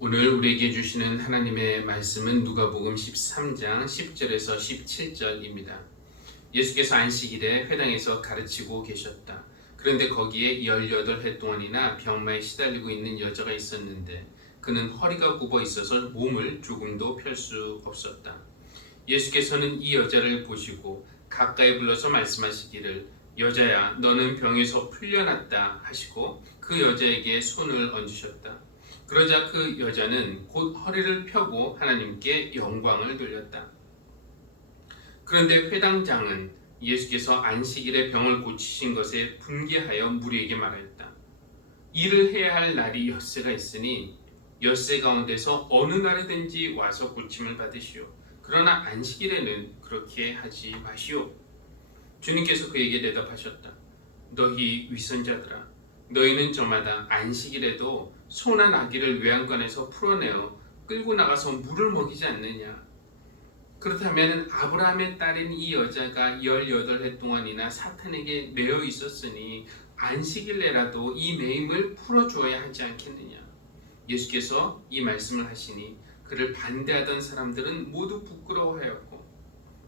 오늘 우리에게 주시는 하나님의 말씀은 누가복음 13장 10절에서 17절입니다. 예수께서 안식일에 회당에서 가르치고 계셨다. 그런데 거기에 18해 동안이나 병마에 시달리고 있는 여자가 있었는데 그는 허리가 굽어 있어서 몸을 조금도 펼 수 없었다. 예수께서는 이 여자를 보시고 가까이 불러서 말씀하시기를 여자야 너는 병에서 풀려났다 하시고 그 여자에게 손을 얹으셨다. 그러자 그 여자는 곧 허리를 펴고 하나님께 영광을 돌렸다. 그런데 회당장은 예수께서 안식일에 병을 고치신 것에 분개하여 무리에게 말하였다. 일을 해야 할 날이 엿새가 있으니 엿새 가운데서 어느 날이든지 와서 고침을 받으시오. 그러나 안식일에는 그렇게 하지 마시오. 주님께서 그에게 대답하셨다. 너희 위선자들아, 너희는 저마다 안식일에도 소나 나귀를 외양간에서 풀어내어 끌고 나가서 물을 먹이지 않느냐. 그렇다면 아브라함의 딸인 이 여자가 18해 동안이나 사탄에게 매여 있었으니 안식일내라도 이 매임을 풀어주어야 하지 않겠느냐. 예수께서 이 말씀을 하시니 그를 반대하던 사람들은 모두 부끄러워하였고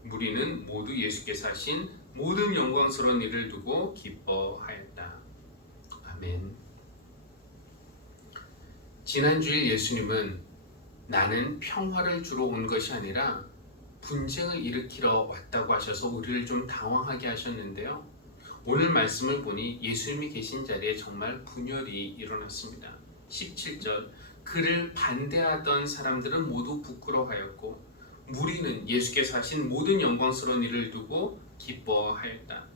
무리는 모두 예수께서 하신 모든 영광스러운 일을 두고 기뻐하였다. 아멘. 지난주일 예수님은 나는 평화를 주러 온 것이 아니라 분쟁을 일으키러 왔다고 하셔서 우리를 좀 당황하게 하셨는데요. 오늘 말씀을 보니 예수님이 계신 자리에 정말 분열이 일어났습니다. 17절 그를 반대하던 사람들은 모두 부끄러워하였고 무리는 예수께서 하신 모든 영광스러운 일을 두고 기뻐하였다.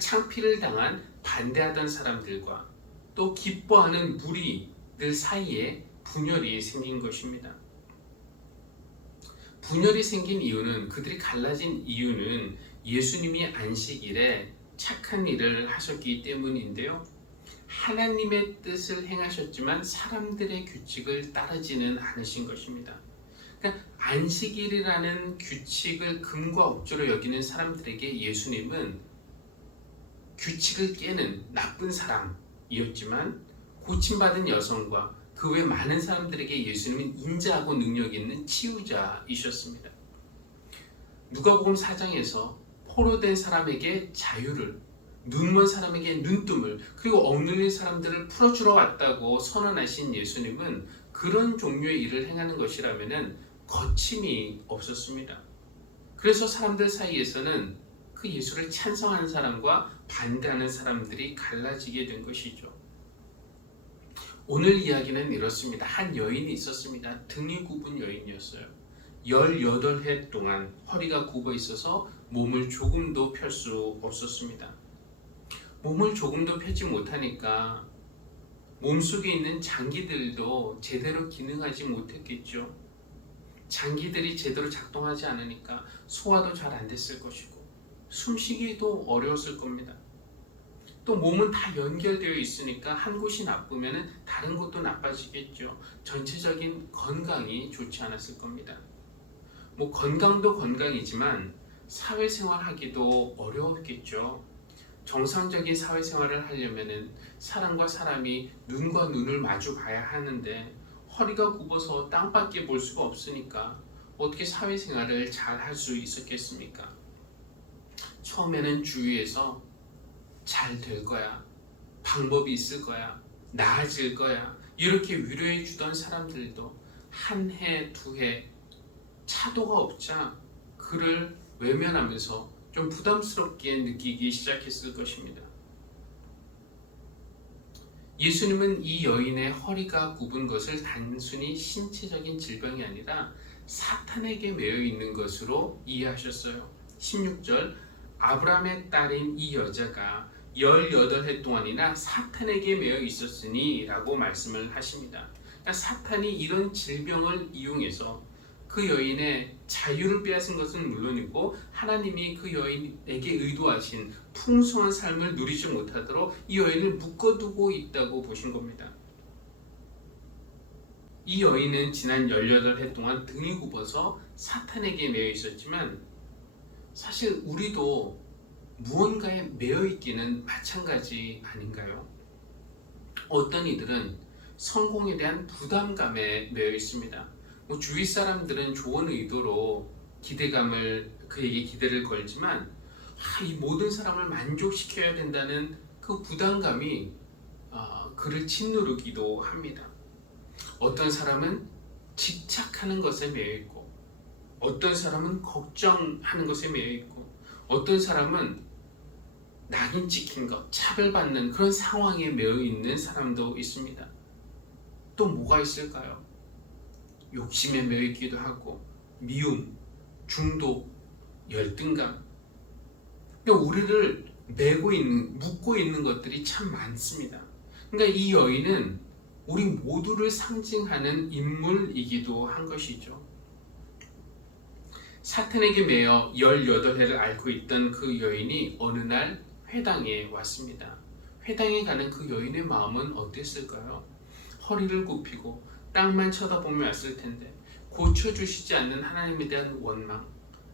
창피를 당한 반대하던 사람들과 또 기뻐하는 무리들 사이에 분열이 생긴 것입니다. 분열이 생긴 이유는 그들이 갈라진 이유는 예수님이 안식일에 착한 일을 하셨기 때문인데요. 하나님의 뜻을 행하셨지만 사람들의 규칙을 따르지는 않으신 것입니다. 그러니까 안식일이라는 규칙을 금과 억지로 여기는 사람들에게 예수님은 규칙을 깨는 나쁜 사람이었지만 고침받은 여성과 그 외 많은 사람들에게 예수님은 인자하고 능력 있는 치유자이셨습니다. 누가복음 4장에서 포로된 사람에게 자유를, 눈먼 사람에게 눈뜸을, 그리고 억눌린 사람들을 풀어주러 왔다고 선언하신 예수님은 그런 종류의 일을 행하는 것이라면 거침이 없었습니다. 그래서 사람들 사이에서는 그 예수를 찬성하는 사람과 반대하는 사람들이 갈라지게 된 것이죠. 오늘 이야기는 이렇습니다. 한 여인이 있었습니다. 등이 굽은 여인이었어요. 18해 동안 허리가 굽어 있어서 몸을 조금도 펼 수 없었습니다. 몸을 조금도 펴지 못하니까 몸속에 있는 장기들도 제대로 기능하지 못했겠죠. 장기들이 제대로 작동하지 않으니까 소화도 잘 안 됐을 것이고 숨쉬기도 어려웠을 겁니다. 또 몸은 다 연결되어 있으니까 한 곳이 나쁘면 다른 곳도 나빠지겠죠. 전체적인 건강이 좋지 않았을 겁니다. 건강도 건강이지만 사회생활 하기도 어려웠겠죠. 정상적인 사회생활을 하려면 사람과 사람이 눈과 눈을 마주 봐야 하는데 허리가 굽어서 땅밖에 볼 수가 없으니까 어떻게 사회생활을 잘 할 수 있었겠습니까? 처음에는 주위에서 잘 될 거야, 방법이 있을 거야, 나아질 거야 이렇게 위로해 주던 사람들도 한 해, 두 해 차도가 없자 그를 외면하면서 좀 부담스럽게 느끼기 시작했을 것입니다. 예수님은 이 여인의 허리가 굽은 것을 단순히 신체적인 질병이 아니라 사탄에게 매여 있는 것으로 이해하셨어요. 16절 아브라함의 딸인 이 여자가 18해 동안이나 사탄에게 매여 있었으니 라고 말씀을 하십니다. 그러니까 사탄이 이런 질병을 이용해서 그 여인의 자유를 빼앗은 것은 물론이고 하나님이 그 여인에게 의도하신 풍성한 삶을 누리지 못하도록 이 여인을 묶어두고 있다고 보신 겁니다. 이 여인은 지난 18해 동안 등이 굽어서 사탄에게 매여 있었지만 사실 우리도 무언가에 매여 있기는 마찬가지 아닌가요? 어떤 이들은 성공에 대한 부담감에 매여 있습니다. 주위 사람들은 좋은 의도로 그에게 기대를 걸지만 이 모든 사람을 만족시켜야 된다는 그 부담감이 그를 짓누르기도 합니다. 어떤 사람은 집착하는 것에 매여 있고, 어떤 사람은 걱정하는 것에 매여 있고, 어떤 사람은 낙인 찍힌 것, 차별받는 그런 상황에 매여 있는 사람도 있습니다. 또 뭐가 있을까요? 욕심에 매여 있기도 하고, 미움, 중독, 열등감. 그러니까 우리를 묶고 있는 것들이 참 많습니다. 그러니까 이 여인은 우리 모두를 상징하는 인물이기도 한 것이죠. 사탄에게 매여 18해를 앓고 있던 그 여인이 어느 날 회당에 왔습니다. 회당에 가는 그 여인의 마음은 어땠을까요? 허리를 굽히고 땅만 쳐다보며 왔을 텐데 고쳐주시지 않는 하나님에 대한 원망,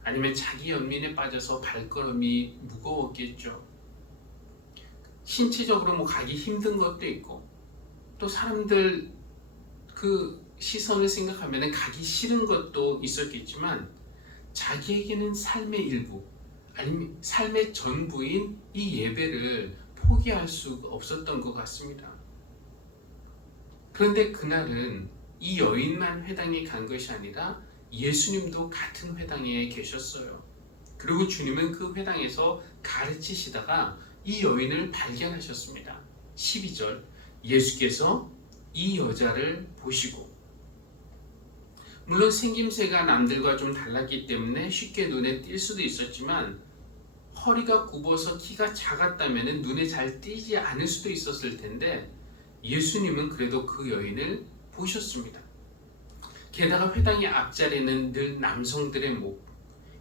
아니면 자기 연민에 빠져서 발걸음이 무거웠겠죠. 신체적으로 가기 힘든 것도 있고, 또 사람들 그 시선을 생각하면 가기 싫은 것도 있었겠지만, 자기에게는 삶의 일부, 아니면 삶의 전부인 이 예배를 포기할 수가 없었던 것 같습니다. 그런데 그날은 이 여인만 회당에 간 것이 아니라 예수님도 같은 회당에 계셨어요. 그리고 주님은 그 회당에서 가르치시다가 이 여인을 발견하셨습니다. 12절, 예수께서 이 여자를 보시고, 물론 생김새가 남들과 좀 달랐기 때문에 쉽게 눈에 띌 수도 있었지만, 허리가 굽어서 키가 작았다면 눈에 잘 띄지 않을 수도 있었을 텐데, 예수님은 그래도 그 여인을 보셨습니다. 게다가 회당의 앞자리는 늘 남성들의 목,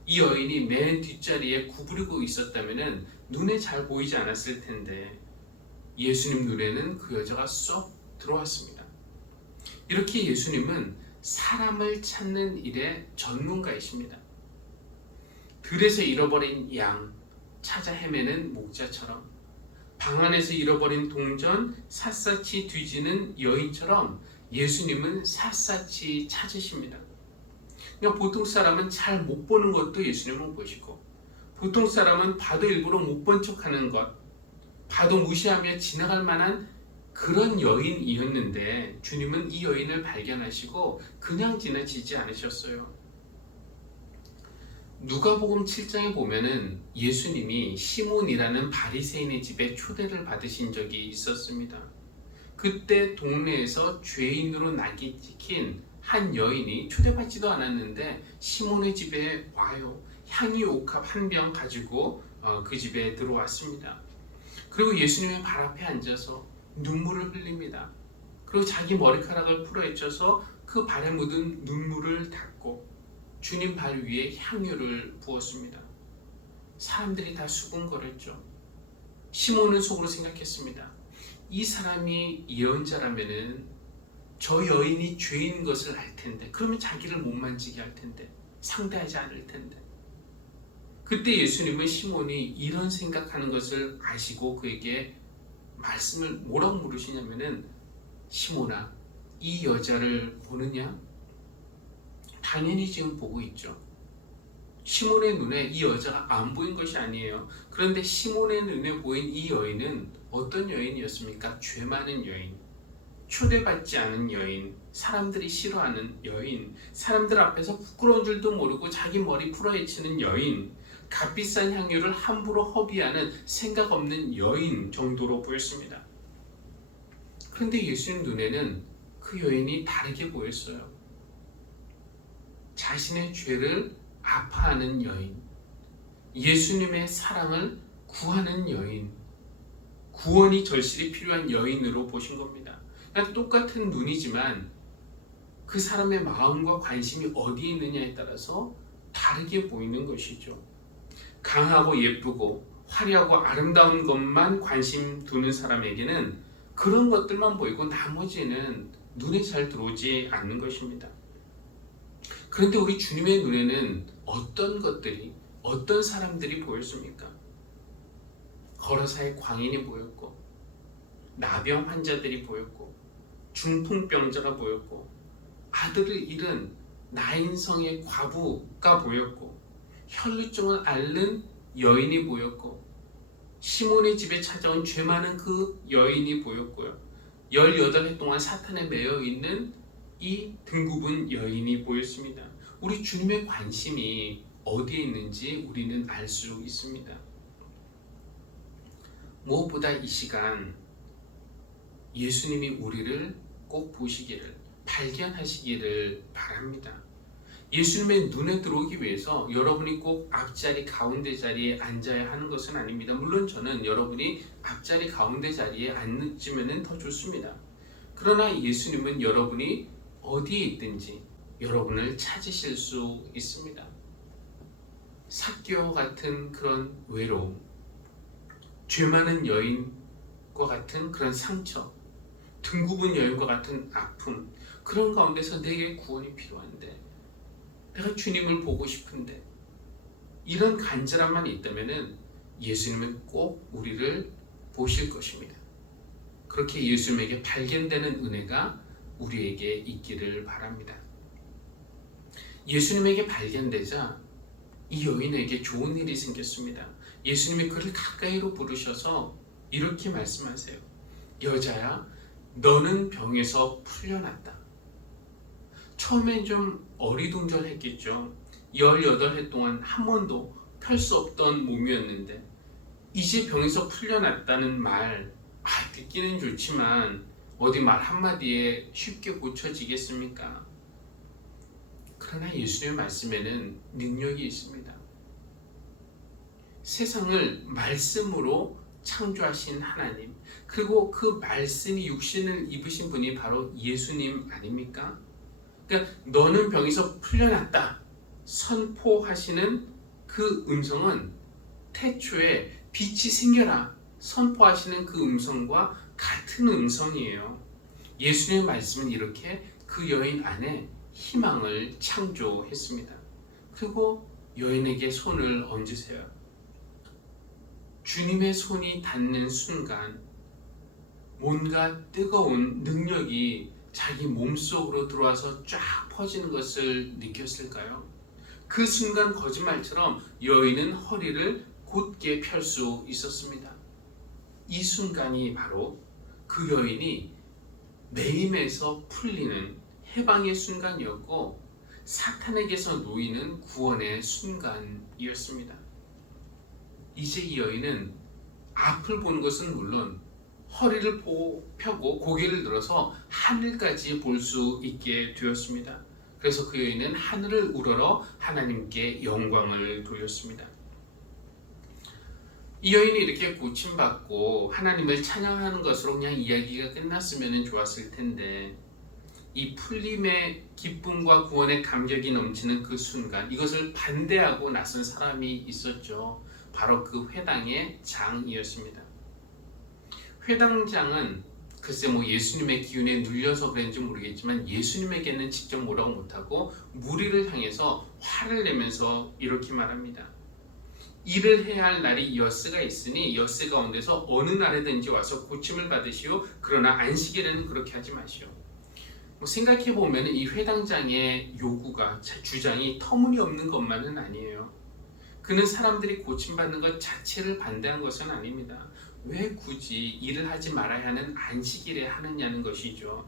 이 여인이 맨 뒷자리에 구부리고 있었다면 눈에 잘 보이지 않았을 텐데, 예수님 눈에는 그 여자가 쏙 들어왔습니다. 이렇게 예수님은 사람을 찾는 일의 전문가이십니다. 들에서 잃어버린 양 찾아 헤매는 목자처럼, 방 안에서 잃어버린 동전 샅샅이 뒤지는 여인처럼 예수님은 샅샅이 찾으십니다. 그러니까 보통 사람은 잘 못 보는 것도 예수님은 보시고, 보통 사람은 봐도 일부러 못 본 척하는 것, 봐도 무시하며 지나갈 만한 그런 여인이었는데, 주님은 이 여인을 발견하시고 그냥 지나치지 않으셨어요. 누가복음 7장에 보면은 예수님이 시몬이라는 바리새인의 집에 초대를 받으신 적이 있었습니다. 그때 동네에서 죄인으로 낙이 찍힌 한 여인이 초대받지도 않았는데 시몬의 집에 와요. 향유 옥합 한 병 가지고 그 집에 들어왔습니다. 그리고 예수님의 발 앞에 앉아서 눈물을 흘립니다. 그리고 자기 머리카락을 풀어헤쳐서 그 발에 묻은 눈물을 닦고 주님 발 위에 향유를 부었습니다. 사람들이 다 수군거렸죠. 시몬은 속으로 생각했습니다. 이 사람이 예언자라면은 저 여인이 죄인 것을 알 텐데, 그러면 자기를 못 만지게 할 텐데, 상대하지 않을 텐데. 그때 예수님은 시몬이 이런 생각하는 것을 아시고 그에게 말씀을 뭐라고 물으시냐면은, 시몬아, 이 여자를 보느냐? 당연히 지금 보고 있죠. 시몬의 눈에 이 여자가 안 보인 것이 아니에요. 그런데 시몬의 눈에 보인 이 여인은 어떤 여인이었습니까? 죄 많은 여인, 초대받지 않은 여인, 사람들이 싫어하는 여인, 사람들 앞에서 부끄러운 줄도 모르고 자기 머리 풀어헤치는 여인, 값비싼 향유를 함부로 허비하는 생각 없는 여인 정도로 보였습니다. 그런데 예수님 눈에는 그 여인이 다르게 보였어요. 자신의 죄를 아파하는 여인, 예수님의 사랑을 구하는 여인, 구원이 절실히 필요한 여인으로 보신 겁니다. 그러니까 똑같은 눈이지만 그 사람의 마음과 관심이 어디에 있느냐에 따라서 다르게 보이는 것이죠. 강하고 예쁘고 화려하고 아름다운 것만 관심 두는 사람에게는 그런 것들만 보이고 나머지는 눈에 잘 들어오지 않는 것입니다. 그런데 우리 주님의 눈에는 어떤 것들이, 어떤 사람들이 보였습니까? 거러사의 광인이 보였고, 나병 환자들이 보였고, 중풍병자가 보였고 아들을 잃은 나인성의 과부가 보였고 혈루증을 앓는 여인이 보였고 시몬의 집에 찾아온 죄 많은 그 여인이 보였고요. 18해 동안 사탄에 매여 있는 이 등굽은 여인이 보였습니다. 우리 주님의 관심이 어디에 있는지 우리는 알 수 있습니다. 무엇보다 이 시간 예수님이 우리를 꼭 보시기를, 발견하시기를 바랍니다. 예수님의 눈에 들어오기 위해서 여러분이 꼭 앞자리 가운데 자리에 앉아야 하는 것은 아닙니다. 물론 저는 여러분이 앞자리 가운데 자리에 앉으면 더 좋습니다. 그러나 예수님은 여러분이 어디에 있든지 여러분을 찾으실 수 있습니다. 삭개와 같은 그런 외로움, 죄 많은 여인과 같은 그런 상처, 등굽은 여인과 같은 아픔, 그런 가운데서 내게 구원이 필요한데, 내가 주님을 보고 싶은데, 이런 간절함만 있다면 예수님은 꼭 우리를 보실 것입니다. 그렇게 예수님에게 발견되는 은혜가 우리에게 있기를 바랍니다. 예수님에게 발견되자 이 여인에게 좋은 일이 생겼습니다. 예수님이 그를 가까이로 부르셔서 이렇게 말씀하세요. 여자야, 너는 병에서 풀려났다. 처음엔 좀 어리둥절했겠죠. 18해 동안 한 번도 펼 수 없던 몸이었는데 이제 병에서 풀려났다는 말, 듣기는 좋지만 어디 말 한마디에 쉽게 고쳐지겠습니까? 그러나 예수님의 말씀에는 능력이 있습니다. 세상을 말씀으로 창조하신 하나님, 그리고 그 말씀이 육신을 입으신 분이 바로 예수님 아닙니까? 그러니까 너는 병에서 풀려났다 선포하시는 그 음성은 태초에 빛이 생겨라 선포하시는 그 음성과 같은 음성이에요. 예수님의 말씀은 이렇게 그 여인 안에 희망을 창조했습니다. 그리고 여인에게 손을 얹으세요. 주님의 손이 닿는 순간 뭔가 뜨거운 능력이 자기 몸속으로 들어와서 쫙 퍼지는 것을 느꼈을까요? 그 순간 거짓말처럼 여인은 허리를 곧게 펼 수 있었습니다. 이 순간이 바로 그 여인이 매임에서 풀리는 해방의 순간이었고 사탄에게서 놓이는 구원의 순간이었습니다. 이제 이 여인은 앞을 보는 것은 물론 허리를 펴고 고개를 들어서 하늘까지 볼 수 있게 되었습니다. 그래서 그 여인은 하늘을 우러러 하나님께 영광을 돌렸습니다. 이 여인이 이렇게 고침받고 하나님을 찬양하는 것으로 그냥 이야기가 끝났으면 좋았을 텐데 이 풀림의 기쁨과 구원의 감격이 넘치는 그 순간 이것을 반대하고 나선 사람이 있었죠. 바로 그 회당의 장이었습니다. 회당장은 글쎄 예수님의 기운에 눌려서 그런지 모르겠지만 예수님에게는 직접 뭐라고 못하고 무리를 향해서 화를 내면서 이렇게 말합니다. 일을 해야 할 날이 엿새가 있으니 엿새 가운데서 어느 날에든지 와서 고침을 받으시오. 그러나 안식일에는 그렇게 하지 마시오. 생각해보면 이 회당장의 요구가 주장이 터무니없는 것만은 아니에요. 그는 사람들이 고침받는 것 자체를 반대한 것은 아닙니다. 왜 굳이 일을 하지 말아야 하는 안식일에 하느냐는 것이죠.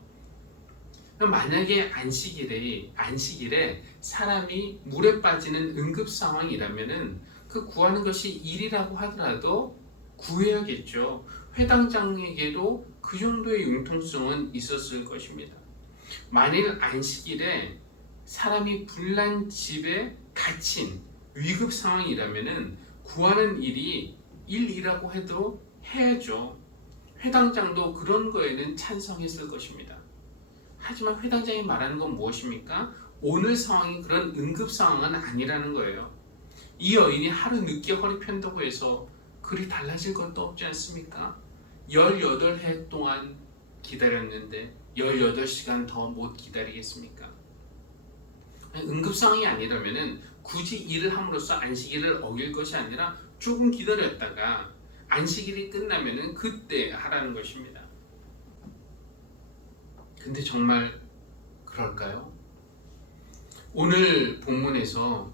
만약에 안식일에 사람이 물에 빠지는 응급 상황이라면은 그 구하는 것이 일이라고 하더라도 구해야겠죠. 회당장에게도 그 정도의 융통성은 있었을 것입니다. 만일 안식일에 사람이 불난 집에 갇힌 위급 상황이라면은 구하는 일이 일이라고 해도 해야죠. 회당장도 그런 거에는 찬성했을 것입니다. 하지만 회당장이 말하는 건 무엇입니까? 오늘 상황이 그런 응급 상황은 아니라는 거예요. 이 여인이 하루 늦게 허리 편다고 해서 그리 달라질 것도 없지 않습니까? 18해 동안 기다렸는데 18시간 더 못 기다리겠습니까? 응급 상황이 아니라면 굳이 일을 함으로써 안식일을 어길 것이 아니라 조금 기다렸다가 안식일이 끝나면 그때 하라는 것입니다. 근데 정말 그럴까요? 오늘 본문에서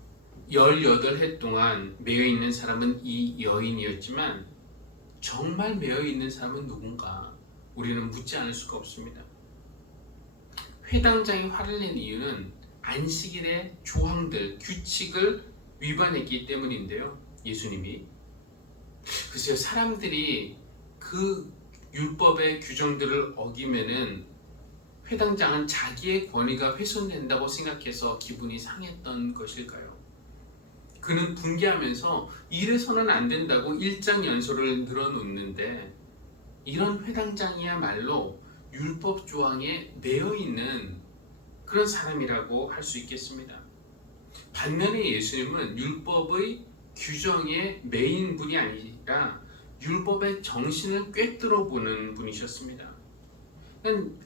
18해 동안 매여 있는 사람은 이 여인이었지만 정말 매여 있는 사람은 누군가 우리는 묻지 않을 수가 없습니다. 회당장이 화를 낸 이유는 안식일의 조항들, 규칙을 위반했기 때문인데요. 예수님이. 글쎄요, 사람들이 그 율법의 규정들을 어기면은 회당장은 자기의 권위가 훼손된다고 생각해서 기분이 상했던 것일까요? 그는 분개하면서 이래서는 안 된다고 일장 연소를 늘어놓는데 이런 회당장이야말로 율법 조항에 매여 있는 그런 사람이라고 할 수 있겠습니다. 반면에 예수님은 율법의 규정에 매인 분이 아니라 율법의 정신을 꿰뚫어 보는 분이셨습니다.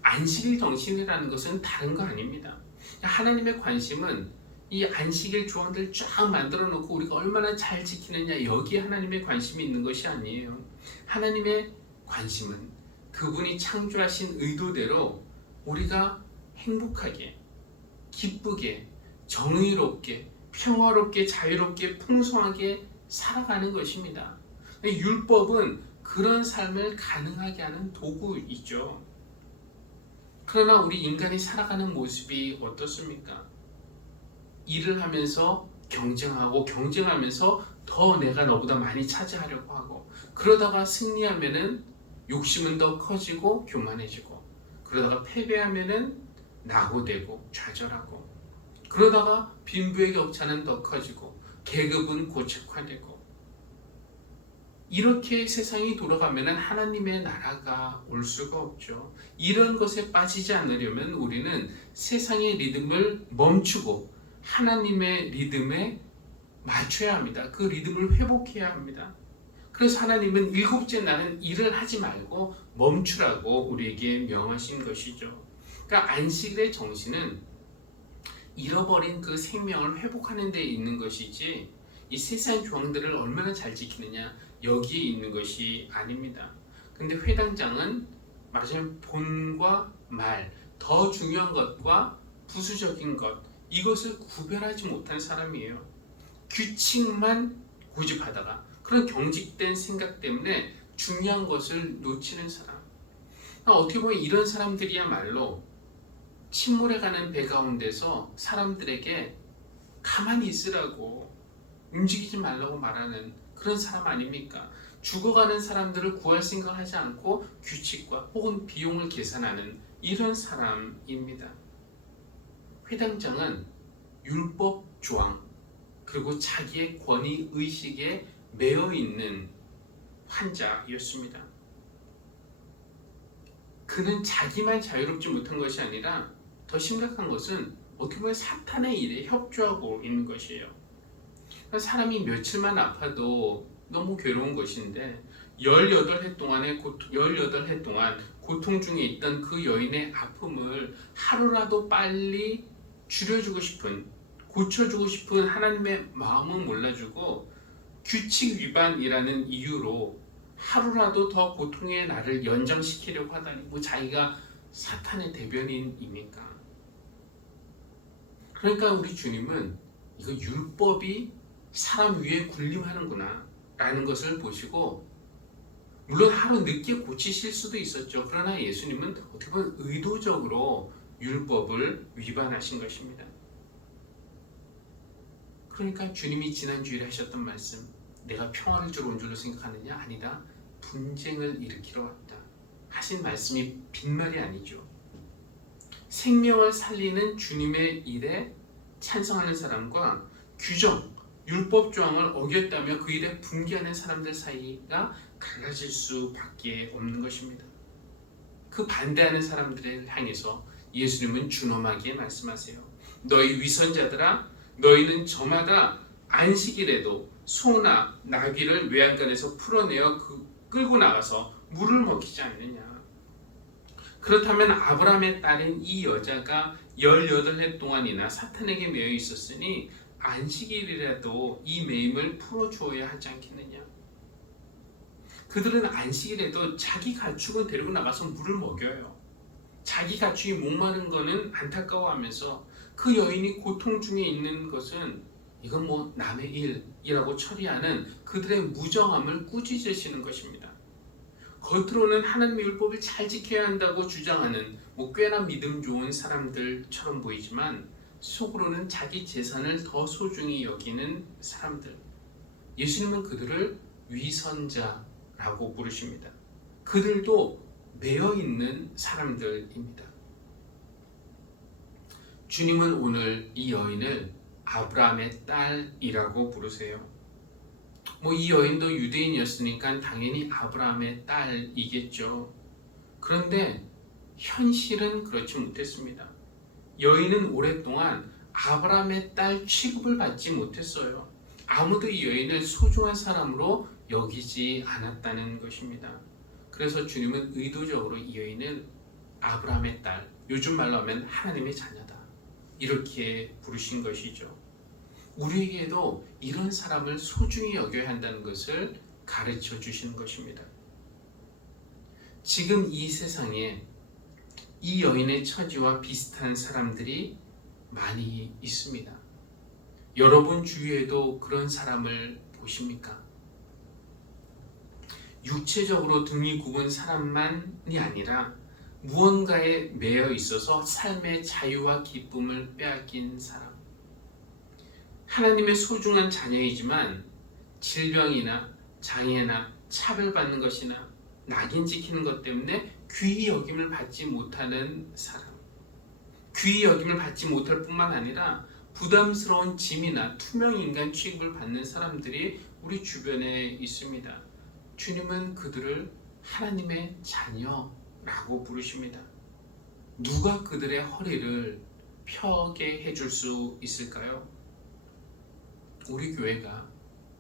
안식일 정신이라는 것은 다른 거 아닙니다. 하나님의 관심은 이 안식일 조항들 쫙 만들어 놓고 우리가 얼마나 잘 지키느냐, 여기에 하나님의 관심이 있는 것이 아니에요. 하나님의 관심은 그분이 창조하신 의도대로 우리가 행복하게, 기쁘게, 정의롭게, 평화롭게, 자유롭게, 풍성하게 살아가는 것입니다. 율법은 그런 삶을 가능하게 하는 도구이죠. 그러나 우리 인간이 살아가는 모습이 어떻습니까? 일을 하면서 경쟁하면서 더 내가 너보다 많이 차지하려고 하고, 그러다가 승리하면은 욕심은 더 커지고 교만해지고, 그러다가 패배하면은 낙오되고 좌절하고, 그러다가 빈부의 격차는 더 커지고 계급은 고착화되고, 이렇게 세상이 돌아가면 하나님의 나라가 올 수가 없죠. 이런 것에 빠지지 않으려면 우리는 세상의 리듬을 멈추고 하나님의 리듬에 맞춰야 합니다. 그 리듬을 회복해야 합니다. 그래서 하나님은 일곱째 날은 일을 하지 말고 멈추라고 우리에게 명하신 것이죠. 그러니까 안식일의 정신은 잃어버린 그 생명을 회복하는 데 있는 것이지 이 세상 조항들을 얼마나 잘 지키느냐 여기에 있는 것이 아닙니다. 근데 회당장은 말하자면 본과 말, 더 중요한 것과 부수적인 것, 이것을 구별하지 못한 사람이에요. 규칙만 고집하다가 그런 경직된 생각 때문에 중요한 것을 놓치는 사람. 어떻게 보면 이런 사람들이야말로 침몰해가는 배 가운데서 사람들에게 가만히 있으라고, 움직이지 말라고 말하는 그런 사람 아닙니까? 죽어가는 사람들을 구할 생각하지 않고 규칙과 혹은 비용을 계산하는 이런 사람입니다. 회당장은 율법 조항 그리고 자기의 권위 의식에 매여 있는 환자였습니다. 그는 자기만 자유롭지 못한 것이 아니라 더 심각한 것은 어떻게 보면 사탄의 일에 협조하고 있는 것이에요. 사람이 며칠만 아파도 너무 괴로운 것인데 18해 동안 고통 중에 있던 그 여인의 아픔을 하루라도 빨리 줄여주고 싶은, 고쳐주고 싶은 하나님의 마음은 몰라주고 규칙 위반이라는 이유로 하루라도 더 고통의 날을 연장시키려고 하다니, 뭐 자기가 사탄의 대변인입니까? 그러니까 우리 주님은 이거 율법이 사람 위에 군림하는구나 라는 것을 보시고, 물론 하루 늦게 고치실 수도 있었죠. 그러나 예수님은 어떻게 보면 의도적으로 율법을 위반하신 것입니다. 그러니까 주님이 지난 주일에 하셨던 말씀, 내가 평화를 주러 온 줄로 생각하느냐? 아니다. 분쟁을 일으키러 왔다 하신 말씀이 빈말이 아니죠. 생명을 살리는 주님의 일에 찬성하는 사람과 규정, 율법 조항을 어겼다며 그 일에 분개하는 사람들 사이가 갈라질 수밖에 없는 것입니다. 그 반대하는 사람들을 향해서 예수님은 준엄하게 말씀하세요. 너희 위선자들아, 너희는 저마다 안식일에도 소나 나귀를 외양간에서 풀어내어 끌고 나가서 물을 먹이지 않느냐. 그렇다면 아브라함의 딸인 이 여자가 18해 동안이나 사탄에게 매여 있었으니 안식일이라도 이 매임을 풀어주어야 하지 않겠느냐. 그들은 안식일에도 자기 가축을 데리고 나가서 물을 먹여요. 자기 가축이 목마른 거는 안타까워하면서 그 여인이 고통 중에 있는 것은 이건 뭐 남의 일이라고 처리하는 그들의 무정함을 꾸짖으시는 것입니다. 겉으로는 하나님의 율법을 잘 지켜야 한다고 주장하는 꽤나 믿음 좋은 사람들처럼 보이지만 속으로는 자기 재산을 더 소중히 여기는 사람들. 예수님은 그들을 위선자라고 부르십니다. 그들도 매여 있는 사람들입니다. 주님은 오늘 이 여인을 아브라함의 딸이라고 부르세요. 이 여인도 유대인이었으니까 당연히 아브라함의 딸이겠죠. 그런데 현실은 그렇지 못했습니다. 여인은 오랫동안 아브라함의 딸 취급을 받지 못했어요. 아무도 이 여인을 소중한 사람으로 여기지 않았다는 것입니다. 그래서 주님은 의도적으로 이 여인을 아브라함의 딸, 요즘 말로 하면 하나님의 자녀다, 이렇게 부르신 것이죠. 우리에게도 이런 사람을 소중히 여겨야 한다는 것을 가르쳐 주시는 것입니다. 지금 이 세상에 이 여인의 처지와 비슷한 사람들이 많이 있습니다. 여러분 주위에도 그런 사람을 보십니까? 육체적으로 등이 굽은 사람만이 아니라 무언가에 매여 있어서 삶의 자유와 기쁨을 빼앗긴 사람. 하나님의 소중한 자녀이지만 질병이나 장애나 차별받는 것이나 낙인 찍히는 것 때문에 귀히 여김을 받지 못하는 사람. 귀히 여김을 받지 못할 뿐만 아니라 부담스러운 짐이나 투명인간 취급을 받는 사람들이 우리 주변에 있습니다. 주님은 그들을 하나님의 자녀라고 부르십니다. 누가 그들의 허리를 펴게 해줄 수 있을까요? 우리 교회가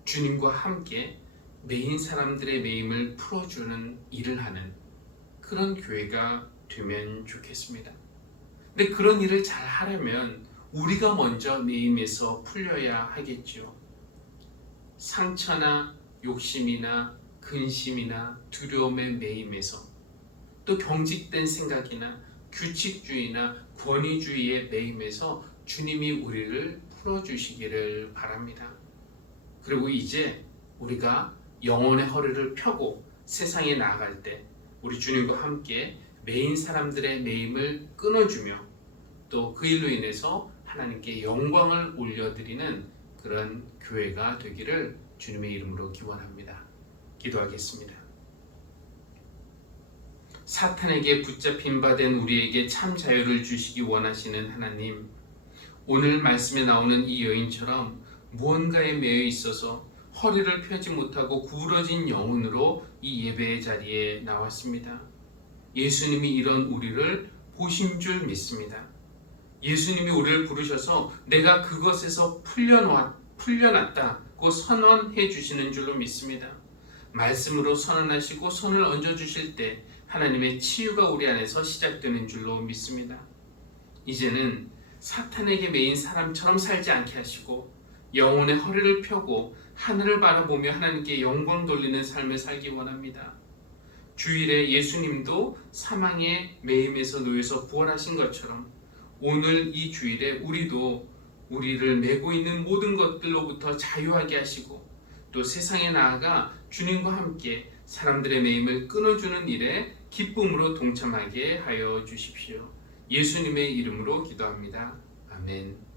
주님과 함께 매인 사람들의 매임을 풀어주는 일을 하는 그런 교회가 되면 좋겠습니다. 근데 그런 일을 잘 하려면 우리가 먼저 매임에서 풀려야 하겠죠. 상처나 욕심이나 근심이나 두려움의 매임에서, 또 경직된 생각이나 규칙주의나 권위주의의 매임에서 주님이 우리를 풀어주시기를 바랍니다. 그리고 이제 우리가 영혼의 허리를 펴고 세상에 나아갈 때 우리 주님과 함께 매인 사람들의 매임을 끊어주며 또 그 일로 인해서 하나님께 영광을 올려드리는 그런 교회가 되기를 주님의 이름으로 기원합니다. 기도하겠습니다. 사탄에게 붙잡힌 바 된 우리에게 참 자유를 주시기 원하시는 하나님, 오늘 말씀에 나오는 이 여인처럼 무언가에 매여 있어서 허리를 펴지 못하고 구부러진 영혼으로 이 예배의 자리에 나왔습니다. 예수님이 이런 우리를 보신 줄 믿습니다. 예수님이 우리를 부르셔서 내가 그것에서 풀려났다고 선언해 주시는 줄로 믿습니다. 말씀으로 선언하시고 손을 얹어 주실 때 하나님의 치유가 우리 안에서 시작되는 줄로 믿습니다. 이제는 사탄에게 매인 사람처럼 살지 않게 하시고 영혼의 허리를 펴고 하늘을 바라보며 하나님께 영광 돌리는 삶을 살기 원합니다. 주일에 예수님도 사망의 매임에서 놓여서 부활하신 것처럼 오늘 이 주일에 우리도 우리를 메고 있는 모든 것들로부터 자유하게 하시고 또 세상에 나아가 주님과 함께 사람들의 매임을 끊어주는 일에 기쁨으로 동참하게 하여 주십시오. 예수님의 이름으로 기도합니다. 아멘.